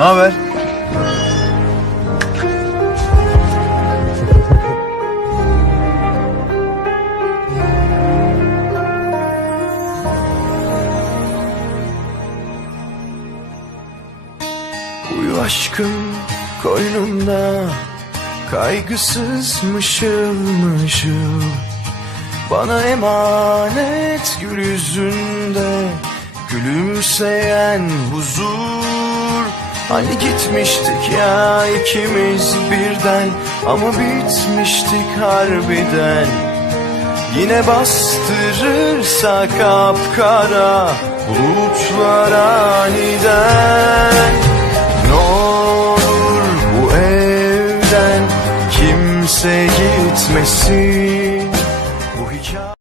Ne haber? Uyu aşkım koynumda Kaygısız mışıl mışıl Bana emanet gül yüzünde Gülümseyen huzur Hani gitmiştik ya ikimiz birden Ama bitmiştik harbiden. Yine bastırırsa kapkara Bulutlar aniden. Ne olur bu evden kimse gitmesin